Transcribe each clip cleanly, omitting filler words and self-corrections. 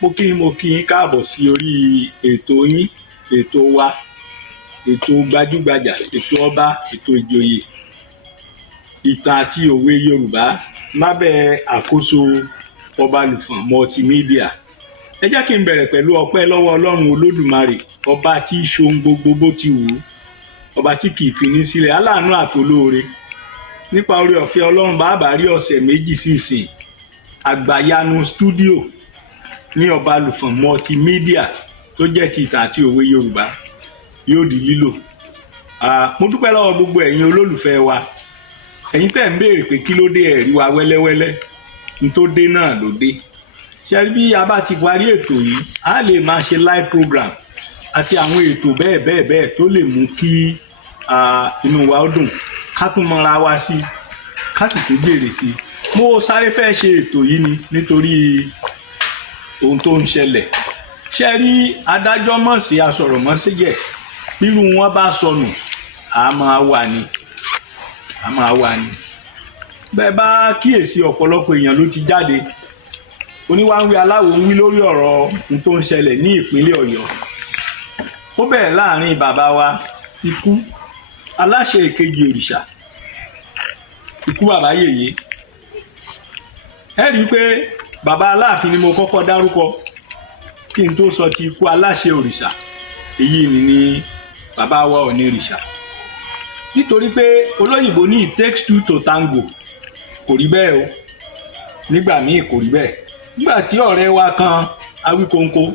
mo kí yín káàbọ̀ sí orí ètò yín, ètò wa, ètò gbajúgbajà, ètò ọba, ètò ìjòyè, ìtàn àti òwe Yorùbá lábẹ́ àkóso Ọbalùfọ̀n multimedia. Ẹ jẹ́ kí n bẹ̀rẹ̀ pẹ̀lú ọpẹ́ lọ́wọ́ Ọlọ́run Olódùmarè, ọba tí í ṣohun gbogbo bó ti wù ú, ọba tí kì í fi ní sílẹ̀, aláàánú àtolóore. Nípa oore ọ̀fẹ́ Ọlọ́run bàbá rí ọ̀sẹ̀ méjì sí ìsìn àgbàyanu stúdíò ní Ọbalùfọ̀n multimedia tó jẹ́ ti ìtàn àti òwe Yorùbá yóò di lílò. Mo dúpẹ́ lọ́wọ́ gbogbo ẹ̀yin olólùfẹ́ wa, ẹ̀yin tẹ́ ń béèrè pé kí ló dé ẹ̀rí wa wẹ́lẹ́wẹ́lẹ́, ní tó dé náà ló dé. Ṣé bí a bá ti parí ètò yìí a lè máa ṣe live program àti àwọn ètò bẹ́ẹ̀ tó lè mú kí inú wa ó dùn, ká tún mọra wa sí, ká sì tún jèrè sí. Mo sáré fẹ́ ṣe ètò yìí ni nítorí ohun tó ń ṣẹlẹ̀. Ṣé rí adájọ́ mọ̀ sí asọ̀rọ̀mọ́sẹ́jẹ̀, bírú wọn bá sọnù a máa wà ní. Bẹ́ẹ̀ bá kíyèsí ọ̀pọ̀lọpọ̀ èèyàn ló ti jáde, oníwàwí aláwo ń wí lórí ọ̀rọ̀ ohun tó ń ṣẹlẹ̀ ní ìpínlẹ̀ Ọ̀yọ́. Ó bẹ̀rẹ̀ láàrin bàbá wa ikú aláṣẹ ìkejì òrìṣà, ikú bàbá yèyé. Ẹ rí i pé bàbá Aláàfin ni mo kọ́kọ́ dárúkọ kí n tó sọ ti ikú aláṣẹ òrìṣà. Èyí ni bàbá wa Ọ̀nìrìṣà. Nítorí pé olóyìnbó ní it takes two to tango, kò rí bẹ́ẹ̀ o, nígbà míì kò rí bẹ́ẹ̀. Nígbà tí ọ̀rẹ́ wa kan Awíkonko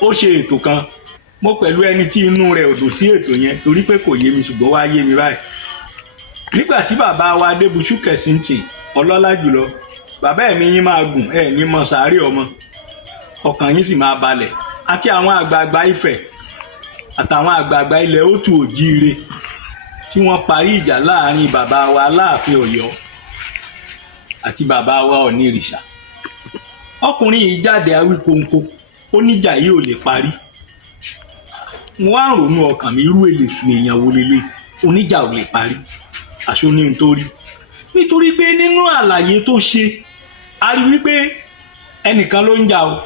ó ṣe ètò kan, mo pẹ̀lú ẹni tí inú rẹ̀ ò dùn sí ètò yẹn torí pé kò yé mi, ṣùgbọ́n wá yé mi báyìí. Nígbà tí bàbá wa Adébùṣú Kẹ̀sìntì ọlọ́lá jùlọ, bàbá ẹ̀mí yín máa gùn, ẹ̀ ní mọ sàárè ọmọ, ọkàn yín sì máa balẹ̀. Àti àwọn àgbààgbà Ifẹ̀ àtàwọn àgbààgbà ilẹ̀ Òtù Òjíire tí wọ́n parí ìjà láàrin bàbá wa Aláàfin Ọ̀yọ́ àti bàbá wa Ọ̀nìrìṣà. Ọkùnrin yìí jáde Awíkonko, ó níjà yìí ò lè parí. Mo wá ronú ọkàn mi, irú èlèsù èèyàn wo lélẹ̀, oníjà ò lè parí, àṣọ ní nítorí pé nínú àlàyé tó ṣe a rí wípé ẹnìkan ló ń jà o,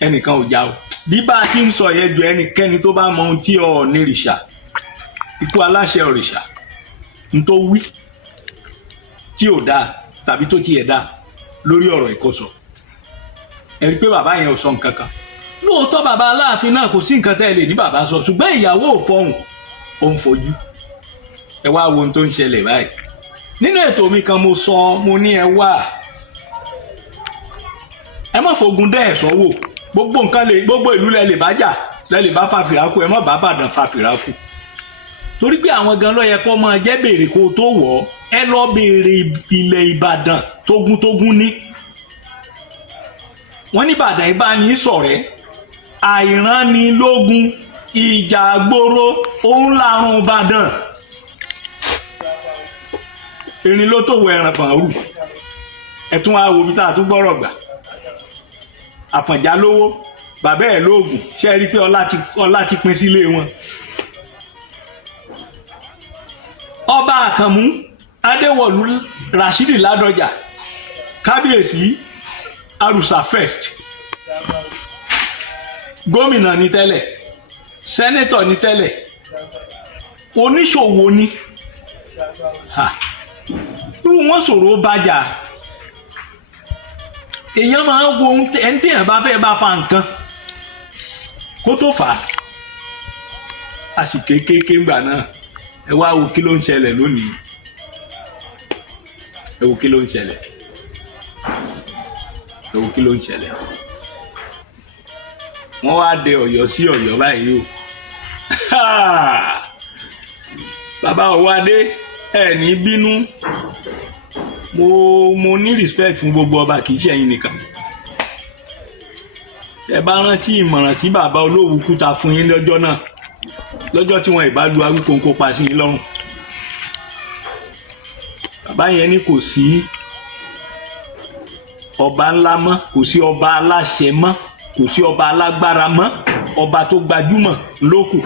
ẹnìkan ò jà o. Bí bá a ti ń sọ yẹn, ju ẹnikẹ́ni tó bá mọ ohun tí Ọ̀nìrìṣà, ikú aláṣẹ òrìṣà, ń tó wí tí ò dáa tàbí tó tiẹ̀ dáa lórí ọ̀rọ̀ ìkọsọ̀. Ẹ rí i pé bàbá yẹn ò sọ nǹkan kan. Lóòótọ́ bàbá Aláàfin náà kò sí nǹkan tẹ́ ẹ lè ní bàbá sọ, ṣùgbọ́n ìyàwó ò fọhùn, ó ń fojú. Ẹ wá wo ohun tó ń ṣẹlẹ̀ báyìí. Nínú ètò mi kan mo sọ, mo ní ẹ wá, ẹ má fogun dẹ́ ẹ̀sán wò, gbogbo nǹkan gbogbo ìlú lẹ lè bá jà, lẹ lè bá fa fìràkù, ẹ má bá Ìbàdàn fa fìràkù. Torí pé àwọn gan ló yẹ kó máa jẹ́ béèrè kó tó wọ̀ ọ́, ẹ lọ béèrè ilẹ̀ Ìbàdàn tógúntógún ní. Wọ́n ní Ìbàdàn ìbá ní ṣọ̀rẹ́, àìránilógún, ìjà àgbòrò, òun làrùn Ìbàdàn. Erin ló tó wọ ẹran fàárù. Ẹ̀tún wa wo bí tá a tún gbọ́rọ̀ gbà. Àfọ̀njá lówó, bàbá ẹ̀ lóògùn, ṣé ẹ rí pé ọlá ti pín sílé wọn. Ọba Àkànmú Adéwọ̀lú Rashidi Ládọjà, kábíyèsí Arusa first, gómìnà ní tẹ́lẹ̀, sẹ́nétọ̀ ní tẹ́lẹ̀, oníṣòwò ní. Irú wọn sọ̀rọ̀ bájà. Èèyàn máa ń wo ẹni tí èèyàn bá fẹ́ bá fa nǹkan kó tó fà á. A sì kéékèèké ńgbà náà. Ẹ wá wo kí ló ń ṣẹlẹ̀ lónìí. Ẹ wo kí ló ń ṣẹlẹ̀. Ẹ wo kí ló ń ṣẹlẹ̀. Wọ́n wá dé Ọ̀yọ́ sí Ọ̀yọ́ báyìí o. Bàbá Ọwádé, ẹ ní bínú. Mo ní respect fún gbogbo ọba, kì í ṣe ẹ̀yin nìkan. Ẹ bá rántí ìmọ̀ràn tí bàbá Olówùkúta fún yín lọ́jọ́ náà, lọ́jọ́ tí wọ́n ìbá lu Awíkonko pa sí yín lọ́rùn. Bàbá yẹn ní kò sí ọba ńlá mọ́, kò sí ọba aláṣẹ mọ́, kò sí ọba alágbára mọ́, ọba tó gbajúmọ̀ lókù.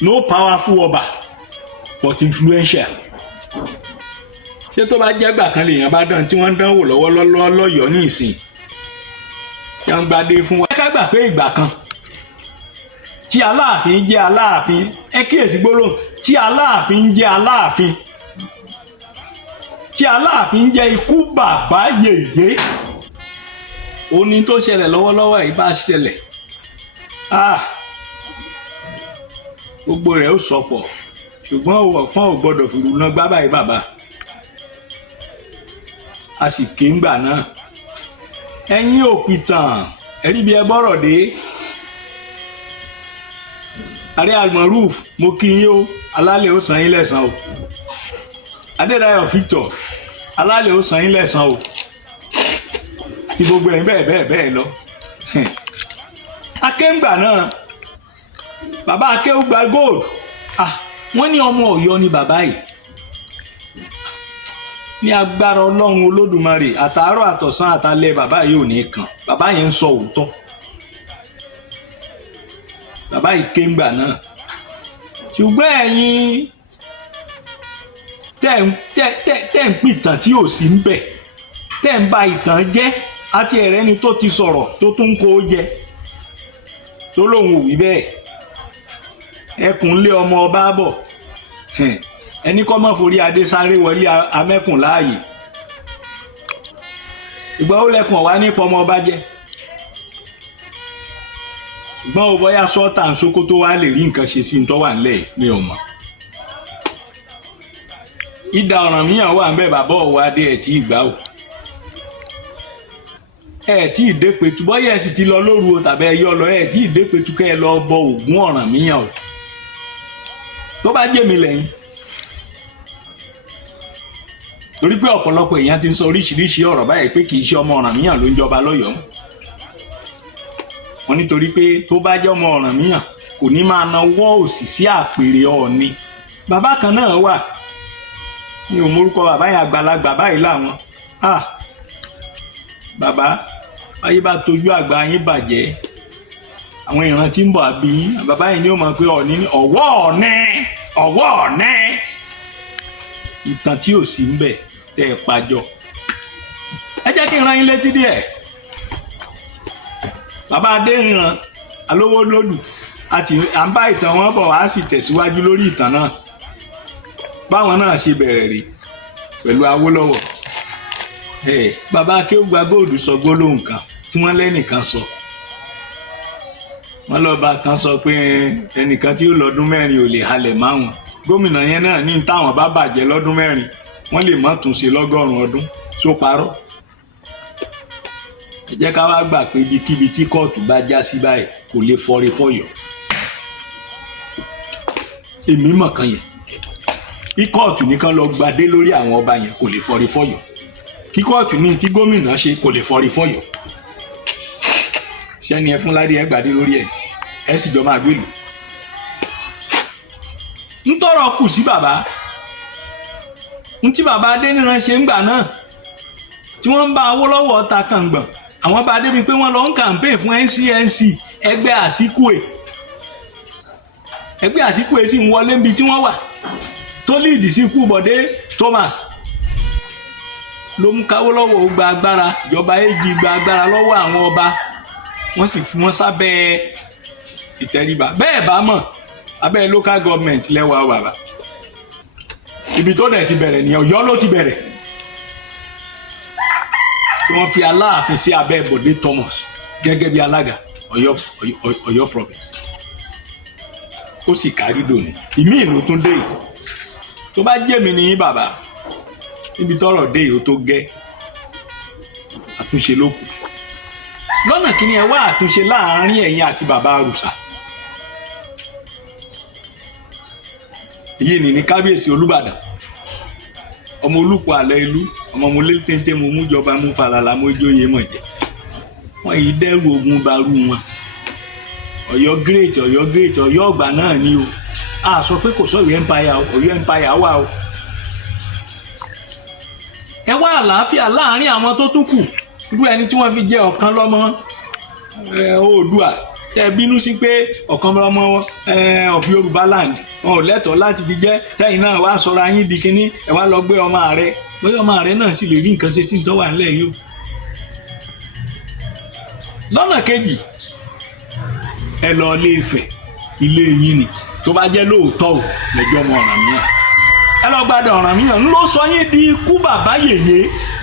No powerful ọba but influential. Ṣé tó bá jẹ́ gbà kan lèèyàn bá dán tí wọ́n ń dánwò lọ́wọ́ lọ́yọ̀ọ́ ní ìsìn, wọ́n gbadé fún wa. ẹ ká gbà pé ìgbà kan tí Aláàfin jẹ́ Aláàfin, ẹ kíyèsí gbólóhùn, tí Aláàfin jẹ́ Aláàfin, tí Aláàfin jẹ́ ikú bàbá yèyé, òní tó ṣẹlẹ̀ lọ́wọ́lọ́wọ́ yìí bá ṣẹlẹ̀, gbogbo rẹ̀ ó sọpọ̀, ṣùgbọ́n ọ̀fọ́n ò gbọ́dọ̀ fìlú náà gbá báyìí bàbá. A sì ké ńgbà náà. Ẹ̀yin òpìtàn ẹ̀rí bí ẹ bọ́rọ̀ dé. Ààrẹ Almaroof mo kí yín o, alálẹ̀ ó san yín lẹ́san o. Adédáyọ̀ Victor alálẹ̀ ó san yín lẹ́san o. Àti gbogbo ẹ̀yin bẹ́ẹ̀ lọ. Akéǹgbà náà bàbá Akéwùgbà Gold, wọ́n ní ọmọ Ọ̀yọ́ ni bàbá yìí. Ní agbára Ọlọ́run Olódùmarè, àtàárọ̀ àtọ̀sán àtalẹ́ bàbá yìí ò ní kàn. Bàbá yẹn ń sọ òótọ́. Bàbá yìí kéńgbà náà. Ṣùgbọ́n ẹ̀yin tẹ́ ń pìtàn tí ò sí ń bẹ̀, tẹ́ ń ba ìtàn jẹ́, àti ẹ̀rẹ́ni tó ti sọ̀rọ̀ tó tún kó jẹ, tó lóun ò wí bẹ́ẹ̀. Ẹkùn lé ọmọ ọba bọ̀, ẹni kọ́ mọ́ forí adé sáré wọlé amẹ́kùn láàyè. Ìgbà ó lẹ́kùn ọ̀wá nípa ọmọ ọba jẹ́. Ṣùgbọ́n ó bọ́yá sọ́ọ̀tà ń Sókótó wá lè rí nǹkan ṣe sí ní tó wà nílẹ̀ mi ò mọ̀. Idà Ọ̀rànmíyàn wà ń bẹ̀ bàbá ọ̀wá adé ẹ̀ tí ì gbà ó. Ẹ̀ tí ì dé Pẹ̀tù, bọ́yá ẹ̀ sì ti lọ lóru o tàbí ẹ yọ lọ, ẹ̀ tí ì dé Pẹ̀tù kẹ́ ẹ lọ bọ Ògún Ọ̀rànmíyàn o. Tó bá jẹ́ mi lẹ́yìn. Torí pé ọ̀pọ̀lọpọ̀ èèyàn ti ń sọ oríṣiríṣi ọ̀rọ̀ báyìí pé kì í ṣe ọmọ Ọ̀rànmíyàn ló ń jọba l'Ọ́yọ́. Wọ́n nítorí pé tó bá jẹ́ ọmọ Ọ̀rànmíyàn kò ní máa nawọ́ òsì sí àpèrè Ọọ̀ni. Bàbá kan náà wà, mi ò mórúkọ bàbá yẹn, àgbàlagbà báyìí làwọn. Bàbá báyé bá tojú àgbà yín bàjẹ́, àwọn ìran tí ń bọ̀ àbí bàbá yẹn ni ó mọ̀ pé Ọọ̀ni ní ọ̀wọ́ Ọ̀ọ̀ni. Ìtàn tí ò sí ń bẹ̀ tẹ́ ẹ pàjọ. Ẹ jẹ́ kí n rán yín létí díẹ̀. Bàbá Adéríran Alówólódù àti à ń bá ìtàn wọn bọ̀, wá sì tẹ̀síwájú lórí ìtàn náà. Báwọn náà ṣe bẹ̀rẹ̀ rí pẹ̀lú Awólọ́wọ̀. Bàbá Akéwùgbà Gold sọ gbólóhùn kan tí wọ́n lẹ́nìkan sọ. Wọ́n lọ́ba kan sọ pé ẹnìkan tí ó lọ́dún mẹ́rin ò lè halẹ̀ máwọn. Gómìnà yẹn náà ní táwọn bá bàjẹ́ lọ́dún mẹ́rin wọ́n lè má tún ṣe lọ́gọ́rùn-ún ọdún, tó parọ́. Ẹ jẹ́ ká wá gbà pé ibikíbi tí kóòtù bá já sí báyìí kò lè fọre fọyọ̀. Èmi mọ̀ kan yẹn. Kí kóòtù nìkan lọ gbadé lórí àwọn ọba yẹn kò lè fọre fọyọ̀. Kí kóòtù ní tí gómìnà ṣe kò lè fọre fọyọ̀. Ṣẹ́ni ẹ fún ládé ẹ gbadé lórí ẹ̀, ẹ sì jọ máa gbèlú. Ń tọrọ kù sí bàbá. Ń tí bàbá Adéníran ṣe ń gbà náà, tí wọ́n ń bá Awólọ́wọ̀ ta kàngbọ̀n, àwọn bá débi pé wọ́n lọ ń campaign fún NCNC, ẹgbẹ́ Àsíkúè. Ẹgbẹ́ Àsíkúè sì ń wọlé níbi tí wọ́n wà, tó lead sí ikú Bọ̀dé Thomas. Ló mú k'Awólọ́wọ̀ gba agbára, ìjọba AG gba agbára lọ́wọ́ àwọn ọba, wọ́n sì fi wọ́n sábẹ́ ìtẹríba. Bẹ́ẹ̀ bá mọ̀, abẹ́ local government lẹ́wà bàbá. Ibi tó dẹ̀ ti bẹ̀rẹ̀ ní Ọ̀yọ́ ló ti bẹ̀rẹ̀. Tí wọ́n fi Aláàfin sí abẹ́ Bọ̀dé Thomas gẹ́gẹ́ bí alága Ọ̀yọ́ province. Ó sì kárí dòní. Ìmí ìlú tún dé yìí. Tó bá jẹ́ mi ní bàbá, níbi tọ́rọ̀ dé yìí ó tó gẹ́. Àtúnṣe ló kù. Lọ́nà kíni ẹ wá àtúnṣe láàárín ẹ̀yin àti bàbá Àrùsà. Èyí ni kábíyèsí Olúbàdàn, ọmọ Olúpọ̀ àlẹ́ ìlú, ọmọ mo lé téńté mo mú jọba mú falala mo jóye mọ̀ jẹ́. Wọ́n yìí dẹ́rù ogun barú wọn. Ọ̀yọ́ great Ọ̀yọ́ ọgbà náà ni o. A sọ pé kò sọ Ọ̀yọ́ empire o, Ọ̀yọ́ empire wà o. Ẹ wá àlàáfíà láàárín àwọn tó tún kù. Irú ẹni tí wọ́n fi jẹ ọ̀kan lọ́mọ Oòduà, tẹ bínú sí pé ọ̀kan lọ́mọ of Yorùbá land wọn ò lẹ́tọ̀ọ́ láti fi jẹ́, tẹ́yìn náà wá sọra yín di kínní, ẹ wá lọ gbé ọmọ ààrẹ, pé ọmọ ààrẹ náà sì lè rí nǹkan ṣe sí ní tó wà nílẹ̀ yìí o. lọ́nà kejì ẹ lọ Ilé Ifẹ̀, ilé yín ni tó bá jẹ́ lóòótọ́ ò lẹ́jọ́ ọmọ Ọ̀rànmíyàn ẹ lọ gbádùn Ọ̀rànmíyàn ń ló sọ yín di ikú bàbá yèyé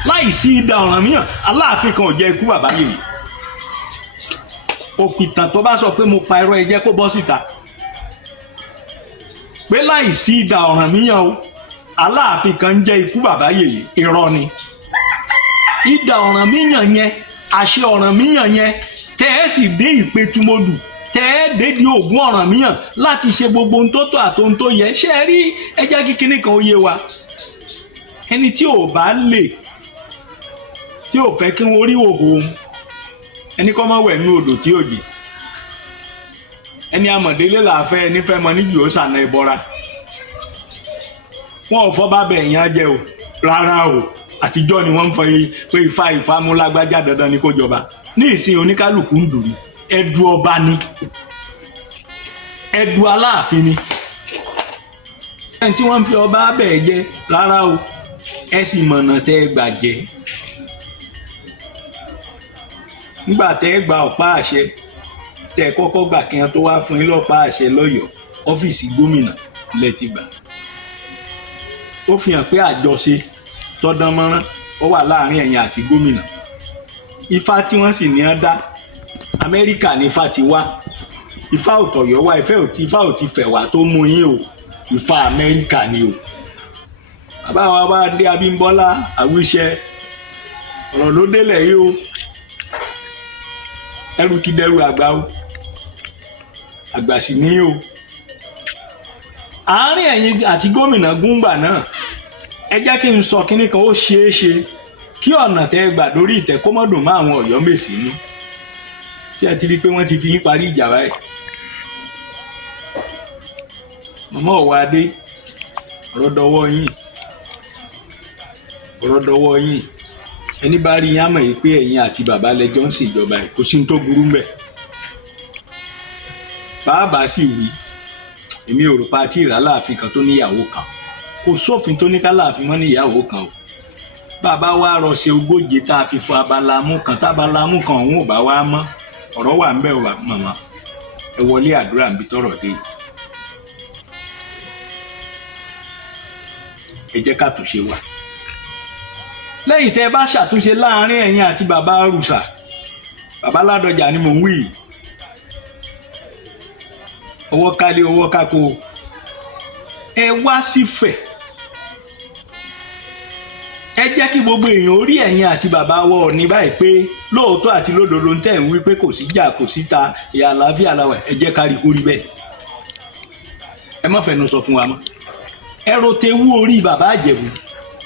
láì sí idà Ọ̀rànmíyàn. Aláàfin kan ò jẹ́ ikú bàbá yèyé. Òpìtàn tó bá sọ pé mo pa irọ́ ẹ jẹ́ kó bọ́ síta pé láì sí idà Ọ̀rànmíyàn o Aláàfin kan ń jẹ́ ikú bàbá yèyé, irọ́ ni. Idà Ọ̀rànmíyàn yẹn, àṣẹ Ọ̀rànmíyàn yẹn tẹ́ ẹ sì dé Ìpètùmọdù, tẹ́ ẹ dédi Ògún Ọ̀rànmíyàn láti ṣe gbogbo ohun tó tọ́ àti ohun tó yẹ. Ṣé ẹ rí ẹja kíkiní kan ó yé wa, ẹni tí ò bá lè, tí ò fẹ́ kí wọ́n rí òhò ẹni kọ́ máa wẹ̀ ní odò tí ò jì, ẹni amọ̀délé làáfẹ́ ẹni fẹ́ mọ níjù ó ṣàna ìbọra. Wọn ò fọ́ bá bẹ̀ yẹn jẹ o rárá o, àtijọ́ ni wọ́n ń fọ pé Ifá mú lágbájá dandan ni kó jọba. Ní ìsìn oníkálukú ń dùn ní ẹdù ọba ni, ẹdù Aláàfin ni, ẹni tí wọ́n ń fi ọba bẹ̀ jẹ rárá o, ẹ sì mọ̀nà tẹ́ ẹ gbà jẹ. Nígbà tẹ́ ẹ gba ọ̀pá àṣẹ tẹ́ ẹ kọ́kọ́ gbà kí wọ́n tó wá fún yín lọ́pàá àṣẹ lọ́yọ̀ọ́, ọ́fíìsì gómìnà lẹ ti gbà. Ó fi hàn pé àjọṣe tọ́dán mọ́rán ó wà láàrin ẹ̀yin àti gómìnà. Ifá tí wọ́n sì ní ọ́ dá Amẹ́ríkà ní Ifá ti wá, Ifá ò tọ̀yọ́ wá, Ifá ò ti fẹ̀ wá tó mú yín o, Ifá Amẹ́ríkà ni o. Bàbá wa bá dé Abímbọ́lá Àwíṣẹ, ọ̀rọ̀ ló délẹ̀ yìí o, ẹrù ti dẹrù àgbà o, àgbà sì ní o. Àárín ẹ̀yin àti gómìnà gúngbà náà ẹ jẹ́ kí n sọ kínní kan, ó ṣeé ṣe kí ọ̀nà tẹ́ gbà lórí ìtẹ́ kó mọ́ dùn mọ́ àwọn Ọ̀yọ́mèsì nú. Ṣé ẹ ti rí i pé wọ́n ti fi yín parí ìjà báyìí? Màmá Ọ̀wádé, ọ̀rọ̀ dọwọ́ yín, ọ̀rọ̀ dọwọ́ yín. Ẹni bá rí yín á mọ̀ yìí pé ẹ̀yin àti bàbá lẹjọ́ ń ṣèjọba ẹ̀, kò sí ní tó burú mbẹ̀. Bàbá sì wí, èmi ò rò pa tí ìràláàfin kan tó níyàwó kan, kò sófin tó ní kálàáfin mọ́ níyàwó kan o. Bàbá wa rọṣẹ ogóje tá a fi fọ abalamú kan, tábalamú kan òun ò bá wá mọ́, ọ̀rọ̀ wà ń bẹ̀ wà màmá, ẹ wọlé àdúrà níbi tọ́rọ̀ dé. Ẹ jẹ́ ká túnṣe wà. Lẹ́yìn tẹ́ bá ṣàtúnṣe láàrin ẹ̀yin àti bàbá Rùsà, bàbá Ládọjà ni mò ń wí, ọwọ́ kálé ọwọ́ kákó, ẹ wá sífẹ̀, ẹ jẹ́ kí gbogbo èèyàn orí ẹ̀yin àti bàbá wọ ní báyìí pé lóòótọ́ àti lódodo ń tẹ̀ ń wí pé kò sí jà kò sí ta ìyá àlàáfíà làwà, ẹ jẹ́ ká rí kórí bẹ́ẹ̀. Ẹ má fẹnu sọ fún wa mọ́. Ẹ rote wú orí bàbá Ìjẹ̀bú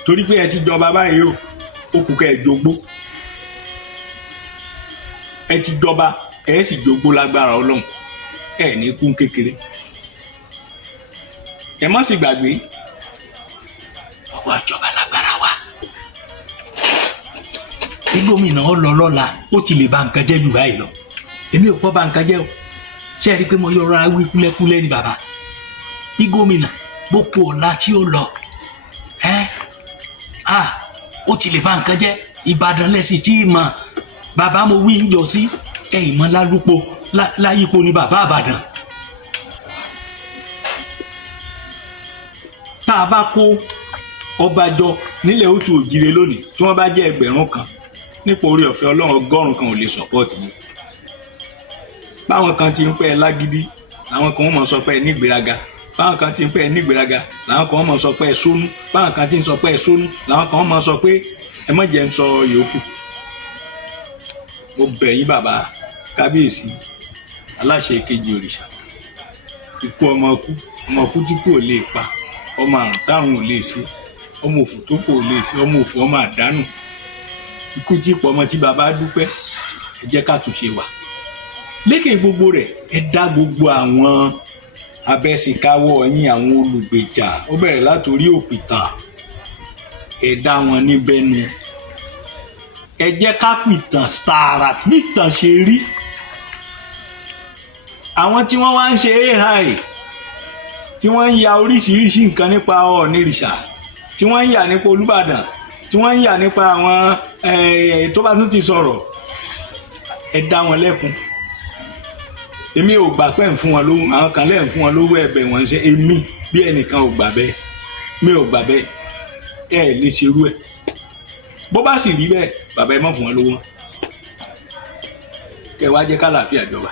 torí pé ẹ ti jọba báyìí o, ó kù kẹ́ ẹ jogbó. Ẹ ti jọba ẹ sì jogbó lágbára Ọlọ́run, ẹ ní kún kékeré. Ẹ má sì gbàgbé ọwọ́ ìjọba lágbára wa. Bí gómìnà ọ lọ lọ́la ó ti lè ba nǹkan jẹ́ jù báyìí lọ. Èmi ò pọ́ ba nǹkan jẹ́ o. Ṣé ẹ rí i pé mo yọra wí kúlẹ́kúlẹ́ ni bàbá? Bí gómìnà gbogbo ọ̀la tí ó lọ ó ti lè ba nǹkan jẹ́. Ìbàdàn lẹ́sìn tí ì mọ̀ bàbá mo wí ń jọ sí ìmọ̀ lálùpọ̀ láyípo ni bàbá Ìbàdàn. Tá a bá kó ọba jọ nílẹ̀ òtù òjìrè lónìí tí wọ́n bá jẹ́ ẹgbẹ̀rún kan, nípa orí ọ̀fẹ́ Ọlọ́run 100 kan ò lè sọ̀pọ̀tì yìí. Báwọn kan ti ń pẹ́ lágídí làwọn kan mọ̀ sọ pé nígbéraga, báwọn kan ti ń pẹ́ nígbéraga làwọn kan mọ̀ sọ pé sónú, báwọn kan ti ń sọ pé sónú làwọn kan mọ̀ sọ pé ẹ má jẹ́ ń sọ yòókù. Mo bẹ̀ yín bàbá kábíyèsí aláṣẹ ìkejì òrìṣà, ikú ọmọ ọkú tí kú ò lè pa, ọmọ àrùn táwọn ò lè ṣe, ọmọ òfò tó fò ò lè ṣe, ọmọ òfò ọmọ àdánù, ikú tí pọ̀ ọmọ tí bàbá dúpẹ́. Ẹ jẹ́ ká túnṣe wà. Lékè gbogbo rẹ̀ ẹ dá gbogbo àwọn abẹ́sìnkáwọ́ yín, àwọn olùgbèjà, ó bẹ̀rẹ̀ látòrí òpìtàn, ẹ dá wọn níbẹ̀ nu. Ẹ jẹ́ ká pìtàn tààrà pìtàn ṣe rí. Àwọn tí wọ́n wá ń ṣe AI, tí wọ́n ń ya oríṣiríṣi nǹkan nípa Ọ̀ọ̀nìrìṣà, tí wọ́n ń yà nípa Olúbàdàn, tí wọ́n ń yà nípa àwọn tó bá tún ti sọ̀rọ̀, ẹ dá wọn lẹ́kun. Èmi ò gbà pé ń fún wọn lówó, àwọn kan lẹ́ ń fún wọn lówó ẹ̀bẹ̀ wọn ṣe, èmi bí ẹnìkan ò gbà bẹ́ẹ̀, mi ò gbà bẹ́ẹ̀, ẹ lè ṣerú ẹ̀. Bó bá sì rí bẹ́ẹ̀ bàbá ẹ má fún wọn lówó, kẹ wá jẹ́ kálàáfíà jọba,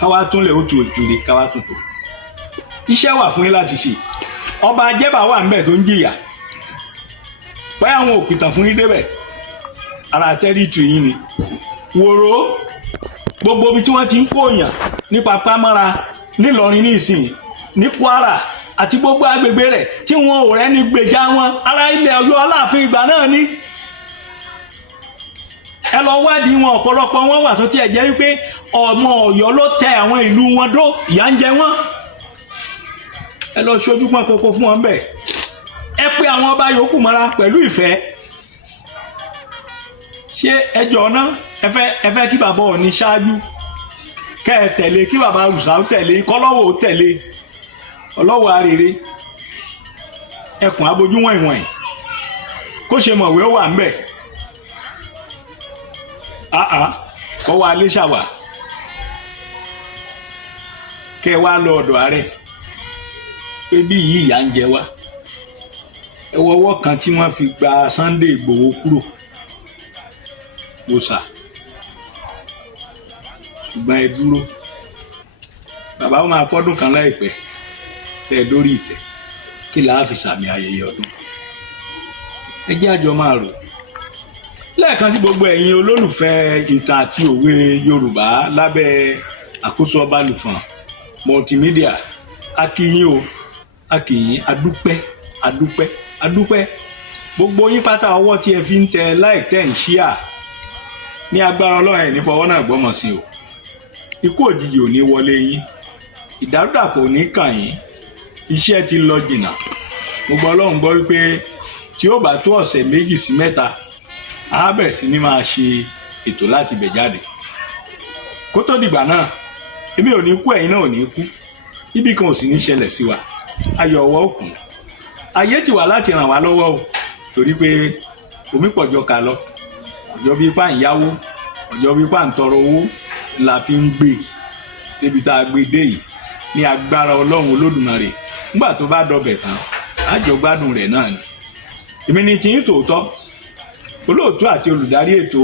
káwá túnlẹ̀ ó tu òjòrè káwá tún tò. Iṣẹ́ wà fún yín láti ṣe. Ọba Ajẹ́bà wà ń bẹ̀ tó ń jìyà, báyà àwọn òpìtàn fún yín débẹ̀, ara tẹ́rìtìrì yín ni. Wòró gbogbo ibi tí wọ́n ti ń kóyàn nípa pámọ́ra nílọrin ní ìsìn, ní Kwara àti gbogbo agbègbè rẹ̀ tí wọn ò rẹ́ni gbèjà wọn, ara ilẹ̀ Ọ̀yọ́ Aláàfin ìgbà náà ni. Ẹ lọ wádìí wọn, ọ̀pọ̀lọpọ̀ wọn wà tó tiẹ̀ jẹ́ wípé ọmọ Ọ̀yọ́ ló tẹ àwọn ìlú wọn dó, ìyà ń jẹ wọ́n. Ẹ lọ ṣojú pọ́n kókó fún wọn bẹ́ẹ̀. Ẹ pé àwọn ọba yòókù mọ́ra pẹ̀lú ìfẹ́. Ṣé ẹjọ́ náà ẹ fẹ́ kí bàbá Ọọ̀ni ṣáájú, kẹ́ ẹ tẹ̀lé, kí bàbá Àrùsá tẹ̀lé, kọ́lọ́wọ́ tẹ̀lé, ọlọ́wọ́ arére, ẹkùn abojú wọ̀nyí kó ṣe mọ̀wé ó wà ń bẹ̀. Kọ́ wa lé ṣàwà, kẹ́ ẹ wá lọ ọ̀dọ̀ ààrẹ pé bí yìí ìyà ń jẹ wá. Ẹ wọ ọwọ́ kan tí wọ́n fi gba Sunday Ìgbòho kúrò gbòòsà, ṣùgbọ́n ẹ dúró. Bàbá ó máa pọ́dún kan láìpẹ́ tẹ́ ẹ dórí ìtẹ́, kí làá fi sàmì ayẹyẹ ọdún. Ẹ jẹ́ àjọ máa rò. Lẹ́ẹ̀kan sí gbogbo ẹ̀yin olólùfẹ́ ìtàn àti òwe Yorùbá lábẹ́ àkóso Ọbalùfọ̀n multimedia, a kí yín o, a kí yín, adúpẹ́. Gbogbo yín pátá ọwọ́ tí ẹ fi ń tẹ like tẹ́ ń share, ní agbára Ọlọ́run ẹ̀ ní fọwọ́ náà gbọ́mọ̀ sí o. Ikú òjijì ò ní wọlé yín, ìdàrúdàpọ̀ ò ní kàn yín, iṣẹ́ ti lọ jìnnà. Gbogbo Ọlọ́run gbọ́ wípé tí ó bá tó ọ̀sẹ̀ 2 sí 3 á bẹ̀rẹ̀ sí ní máa ṣe ètò láti bẹ̀ jáde. Kó tó dìgbà náà, èmi ò ní kú, ẹ̀yin náà ò ní kú, ibi kan ò sì ní ṣẹlẹ̀ sí wa, ayọ̀ ọwọ́ òkun. Ayé ti wà láti ràn wá lọ́wọ́ o, torí pé omi pọ̀jọ ká lọ, ọjọ́ bí ipá ń yáwó, ọjọ́ bí ipá ń tọrọ owó la fi ń gbé débi tá a gbé dé yìí, ní agbára Ọlọ́run Olódùmarè. Nígbà tó bá dọbẹ̀ tán, á jọ gbádùn rẹ̀ náà ni. Èmi ni tiyín tòótọ́, olóòtú àti olùdarí ètò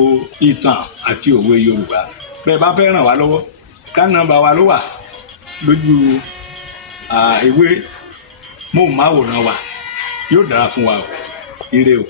ìtàn àti òwe Yorùbá. Bẹ́ẹ̀ bá fẹ́ ràn wá lọ́wọ́, ká nọ́mbà wa ló wà lójú ìwé móhùnmáwòrán wa. Yóò dára fún wa o. Ire o.